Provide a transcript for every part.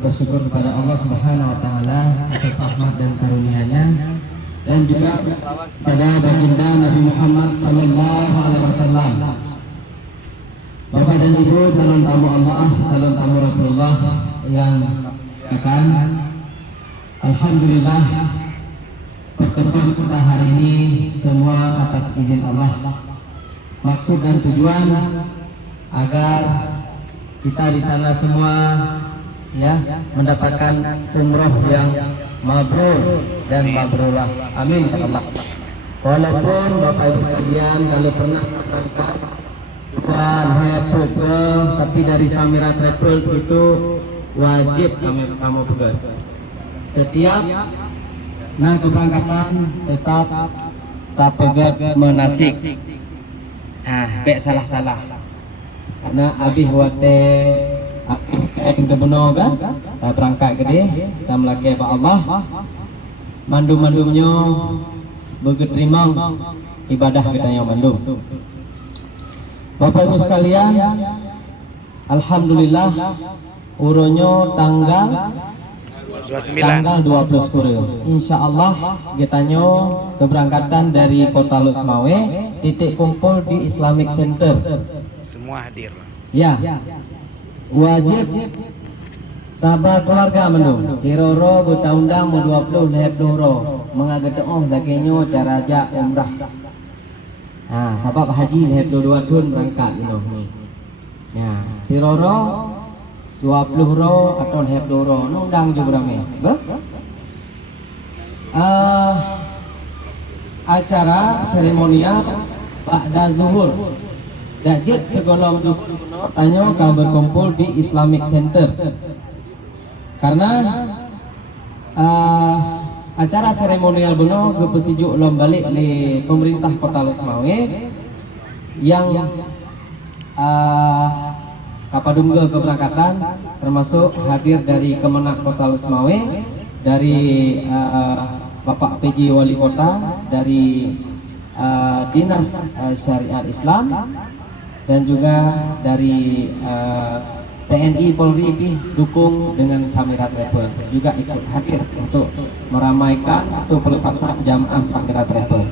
bersyukur kepada Allah Subhanahu wa taala atas rahmat dan karunia-Nya, dan juga pada baginda Nabi Muhammad sallallahu alaihi wasallam. Bapak dan Ibu calon tamu Allah, calon tamu Rasulullah yang akan, alhamdulillah pertemuan kita hari ini semua atas izin Allah. Maksud dan tujuan agar kita di sana semua ya mendapatkan umroh yang mabrur dan mabrurah. Amin ya Allah. Walaupun Bapak Ibu sekalian kalau pernah berangkat tapi dari Samira Travel itu wajib kamu pegang. Setiap keberangkatan tetap pegang menasik. Bek salah karena abih wate yang kebeno kan berangkat gede kita melaki Pak Allah mandum-mandumnya begitu rimang ibadah kita yang mandum. Bapak Ibu sekalian, alhamdulillah uronyo tanggal 20 April. Insyaallah kitanya keberangkatan dari Kota Lusmawe, titik kumpul di Islamic Center. Semua hadir. Ya. Wajib tabah keluarga mendung. Kiroro bertaundang 20 lehep doro. Mengaget lakinya cara aja umrah. Sebab haji lehep 22 tahun berangkat gitu. Ya, kiroro 20 ro atau lehep doro nundang juga rame. Acara seremonial ba'da zuhur. Dajit segolong zuhur tanya akan berkumpul di Islamic Center. Karena acara seremonial beno kepesijuk lom balik di pemerintah Kota Lusmawe yang kapadungga keberangkatan termasuk hadir dari Kemenak Kota Lusmawe, dari Bapak PJ Wali Kota, dari Dinas Syariat Islam, dan juga dari TNI Polri dukung dengan Samira Travel juga ikut hadir untuk meramaikan untuk pelepasan jamaah Samira Travel.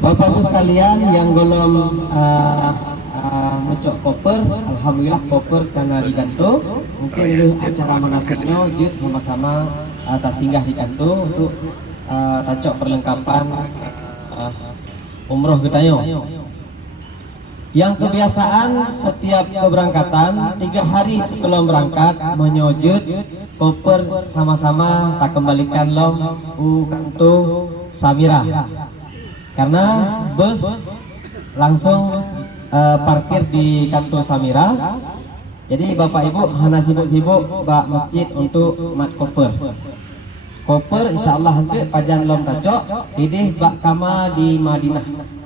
Bapak Ibu sekalian yang belum mecok koper, alhamdulillah koper karena digantung. Mungkin acara manasiknya jut sama-sama atas singgah digantung untuk tacok perlengkapan umroh getayo. Yang kebiasaan setiap keberangkatan 3 hari sebelum berangkat menyojud koper sama-sama tak kembalikan lom kantu Samira, karena bus langsung parkir di kantor Samira. Jadi Bapak Ibu hana sibuk-sibuk bak masjid untuk mat koper. Koper insyaallah nanti pajan lom tacok idih bak kama di Madinah.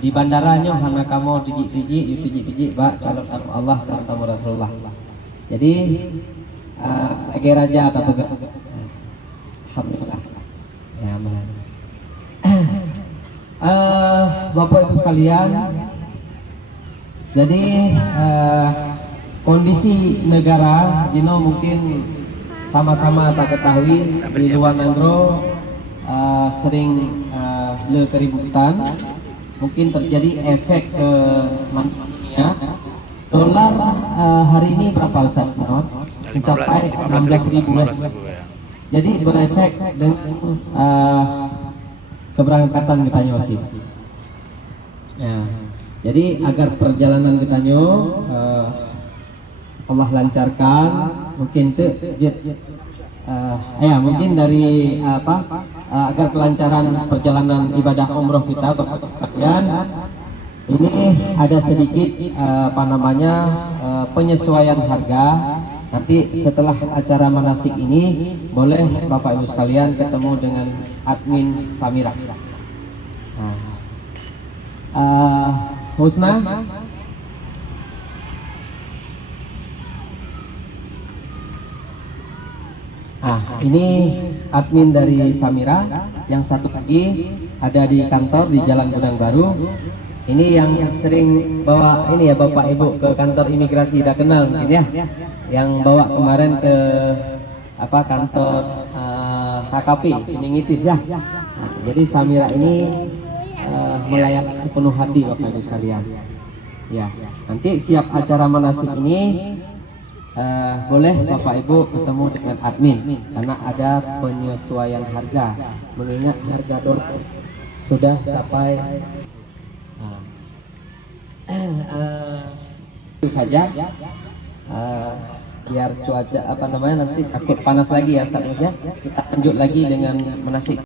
Di bandaranya hana kamu tiji bak calon tamu Allah, calon tamu Rasulullah. Jadi lagi raja atau pegang. Alhamdulillah. Ya aman. Bapak Ibu sekalian, jadi kondisi negara Jino mungkin sama-sama tak ketahui di luar negeri sering keributan. Mungkin terjadi efek ke dunia. Dolar hari ini berapa Ustaz? Mencapai 16.000 ya. Jadi berefek dengan keberangkatan kita nyosi. Ya. Jadi agar perjalanan kita Allah lancarkan, mungkin mungkin dari agar kelancaran perjalanan ibadah umroh kita Bapak sekalian, ini ada sedikit penyesuaian harga. Nanti setelah acara manasik ini boleh Bapak Ibu sekalian ketemu dengan admin Samira. Husna, ini admin dari Samira. Yang satu lagi ada di kantor di Jalan Gudang Baru. Ini yang sering bawa ini ya Bapak Ibu ke kantor imigrasi, udah kenal mungkin ya. Yang bawa kemarin ke apa kantor KKP Ningitis ya. Nah, jadi Samira ini melayani sepenuh hati Bapak Ibu sekalian. Ya, nanti siap acara manasik ini boleh Bapak Ibu ketemu dengan admin karena ada penyesuaian harga mengingat harga dolar sudah capai itu saja biar cuaca apa namanya nanti takut panas lagi ya Ustaz ya, kita lanjut lagi dengan manasik.